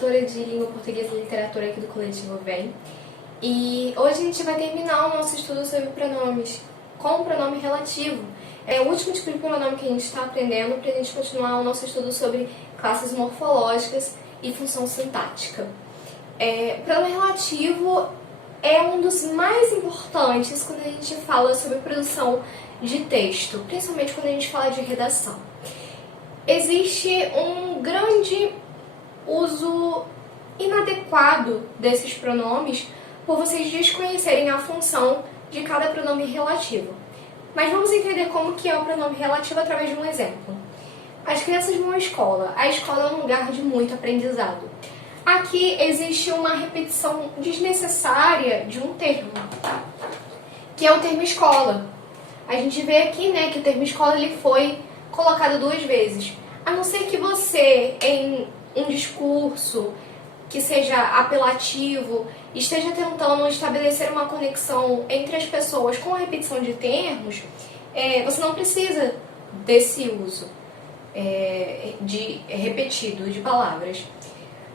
tutora de língua portuguesa e literatura aqui do Coletivo Vem. E hoje a gente vai terminar o nosso estudo sobre pronomes com o pronome relativo. É o último tipo de pronome que a gente está aprendendo para a gente continuar o nosso estudo sobre classes morfológicas e função sintática. O pronome relativo é um dos mais importantes quando a gente fala sobre produção de texto, principalmente quando a gente fala de redação. Existe um grande uso inadequado desses pronomes por vocês desconhecerem a função de cada pronome relativo. Mas vamos entender como que é o pronome relativo através de um exemplo. As crianças vão à escola. A escola é um lugar de muito aprendizado. Aqui existe uma repetição desnecessária de um termo, que é o termo escola. A gente vê aqui, né, que o termo escola ele foi colocado 2 vezes. A não ser que você, em um discurso que seja apelativo, esteja tentando estabelecer uma conexão entre as pessoas com a repetição de termos, você não precisa desse uso de repetido de palavras.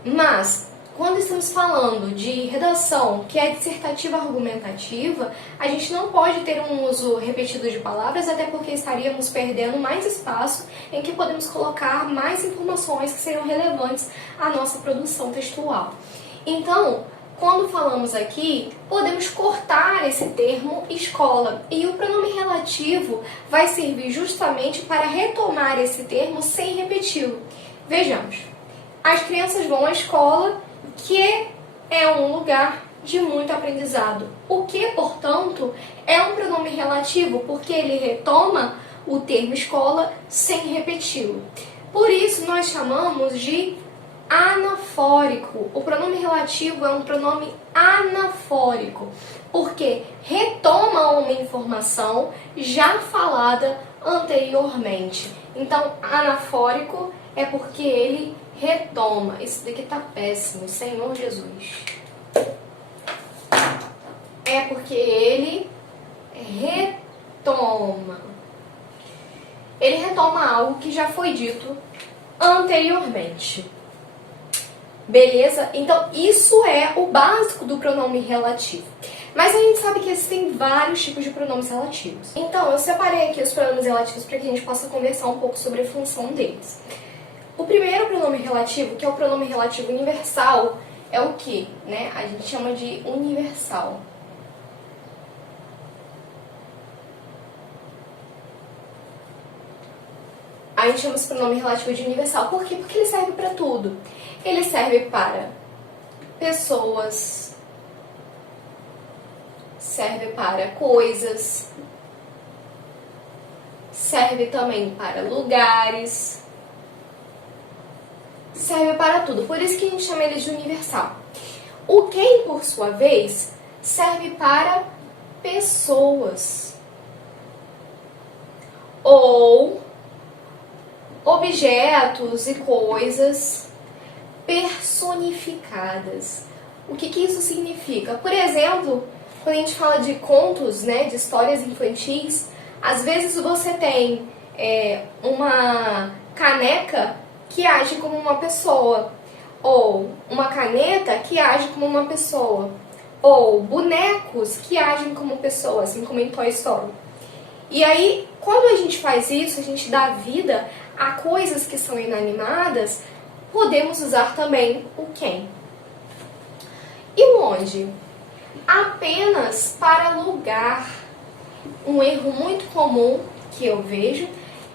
Mas, quando estamos falando de redação, que é dissertativa argumentativa, a gente não pode ter um uso repetido de palavras, até porque estaríamos perdendo mais espaço em que podemos colocar mais informações que seriam relevantes à nossa produção textual. Então, quando falamos aqui, podemos cortar esse termo escola, e o pronome relativo vai servir justamente para retomar esse termo sem repeti-lo. Vejamos, as crianças vão à escola, que é um lugar de muito aprendizado. O que, portanto, é um pronome relativo, porque ele retoma o termo escola sem repeti-lo. Por isso, nós chamamos de anafórico. O pronome relativo é um pronome anafórico, porque retoma uma informação já falada anteriormente. Então, anafórico é porque ele retoma. Isso daqui tá péssimo, Senhor Jesus. É porque ele retoma. Ele retoma algo que já foi dito anteriormente. Beleza? Então, isso é o básico do pronome relativo. Mas a gente sabe que existem vários tipos de pronomes relativos. Então, eu separei aqui os pronomes relativos para que a gente possa conversar um pouco sobre a função deles. O primeiro pronome relativo, que é o pronome relativo universal, é o que, né? A gente chama de universal. A gente chama esse pronome relativo de universal. Por quê? Porque ele serve para tudo. Ele serve para pessoas, serve para coisas, serve também para lugares, serve para tudo. Por isso que a gente chama ele de universal. O quem, por sua vez, serve para pessoas ou objetos e coisas personificadas. O que isso significa? Por exemplo, quando a gente fala de contos, né, de histórias infantis, às vezes você tem uma caneca que age como uma pessoa, ou uma caneta que age como uma pessoa, ou bonecos que agem como pessoas, assim como em Toy Story. E aí, quando a gente faz isso, a gente dá vida a coisas que são inanimadas, podemos usar também o quem. E o onde? Apenas para lugar. Um erro muito comum que eu vejo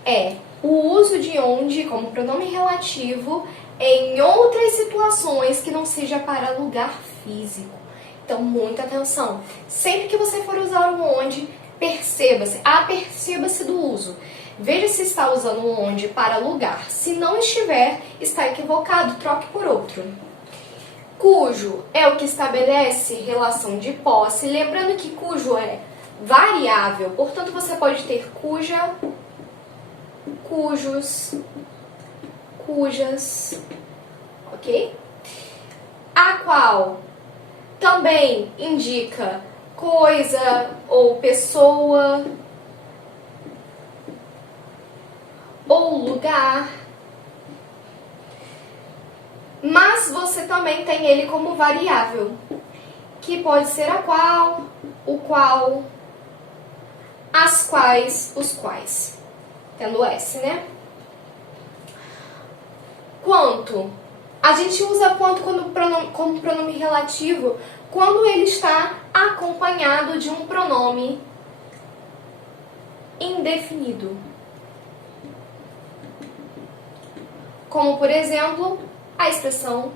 é o uso de onde como pronome relativo em outras situações que não seja para lugar físico. Então, muita atenção. Sempre que você for usar o onde, perceba-se, aperceba-se do uso. Veja se está usando o onde para lugar. Se não estiver, está equivocado, troque por outro. Cujo é o que estabelece relação de posse. Lembrando que cujo é variável, portanto você pode ter cuja, cujos, cujas, ok? A qual também indica coisa ou pessoa ou lugar. Mas você também tem ele como variável, que pode ser a qual, o qual, as quais, os quais. Tendo S, né? Quanto. A gente usa quanto como pronome relativo quando ele está acompanhado de um pronome indefinido. Como, por exemplo, a expressão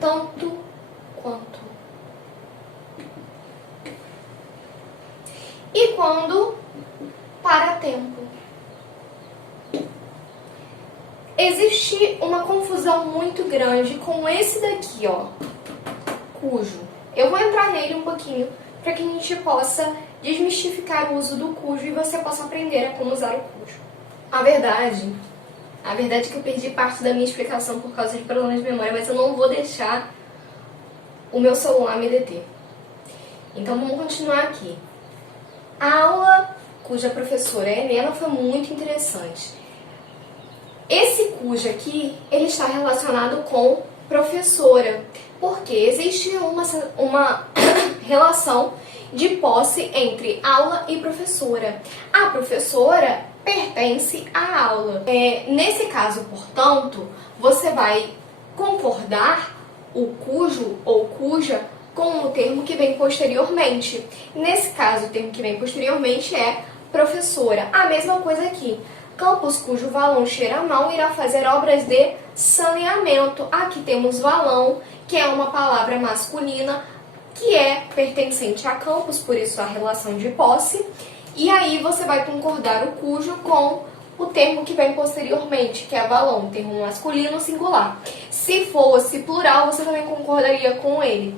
tanto quanto. E quando para tempo. Existe uma confusão muito grande com esse daqui, ó, cujo. Eu vou entrar nele um pouquinho para que a gente possa desmistificar o uso do cujo e você possa aprender a como usar o cujo. A verdade é que eu perdi parte da minha explicação por causa de problemas de memória, mas eu não vou deixar o meu celular me deter. Então vamos continuar aqui. A aula cuja professora é Helena foi muito interessante. Esse cujo aqui, ele está relacionado com professora, porque existe uma relação de posse entre aula e professora. A professora pertence à aula. Nesse caso, portanto, você vai concordar o cujo ou cuja com o termo que vem posteriormente. Nesse caso, o termo que vem posteriormente é professora. A mesma coisa aqui. Campos cujo valão cheira mal irá fazer obras de saneamento. Aqui temos valão, que é uma palavra masculina, que é pertencente a campos, por isso a relação de posse. E aí você vai concordar o cujo com o termo que vem posteriormente, que é valão, termo masculino singular. Se fosse plural, você também concordaria com ele.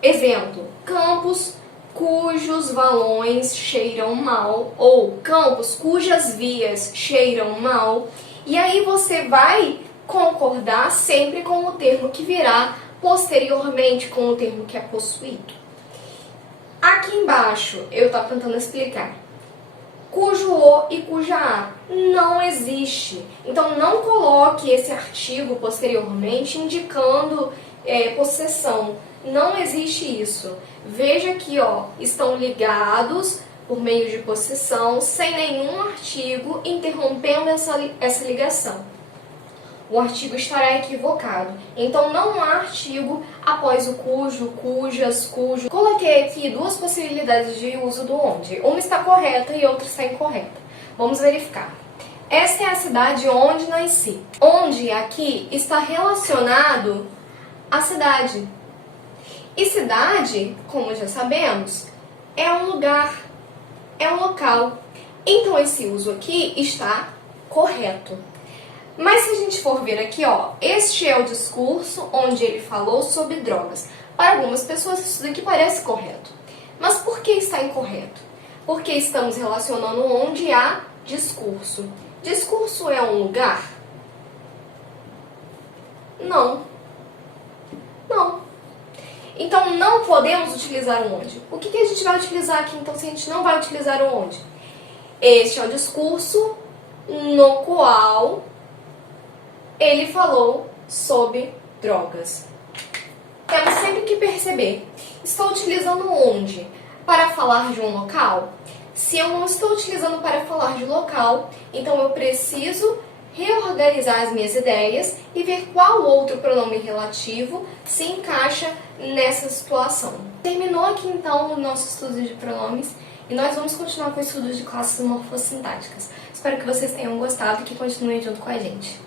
Exemplo, campos cujos valões cheiram mal, ou campos cujas vias cheiram mal, e aí você vai concordar sempre com o termo que virá posteriormente, com o termo que é possuído. Aqui embaixo eu estou tentando explicar. Cujo o e cuja a não existe. Então não coloque esse artigo posteriormente indicando possessão. Não existe isso. Veja aqui, ó, estão ligados por meio de possessão, sem nenhum artigo interrompendo essa ligação. O artigo estará equivocado. Então não há artigo após o cujo, cujas, cujo. Coloquei aqui duas possibilidades de uso do onde. Uma está correta e outra está incorreta. Vamos verificar. Esta é a cidade onde nasci. Onde aqui está relacionado à cidade. E cidade, como já sabemos, é um lugar, é um local. Então esse uso aqui está correto. Mas se a gente for ver aqui, ó, este é o discurso onde ele falou sobre drogas. Para algumas pessoas isso daqui parece correto. Mas por que está incorreto? Porque estamos relacionando onde há discurso. Discurso é um lugar? Não. Não. Então, não podemos utilizar o onde. O que a gente vai utilizar aqui, então, se a gente não vai utilizar o onde? Este é o discurso no qual ele falou sobre drogas. Temos sempre que perceber, estou utilizando onde para falar de um local? Se eu não estou utilizando para falar de local, então eu preciso reorganizar as minhas ideias e ver qual outro pronome relativo se encaixa nessa situação. Terminou aqui então o nosso estudo de pronomes e nós vamos continuar com o estudo de classes morfossintáticas. Espero que vocês tenham gostado e que continuem junto com a gente.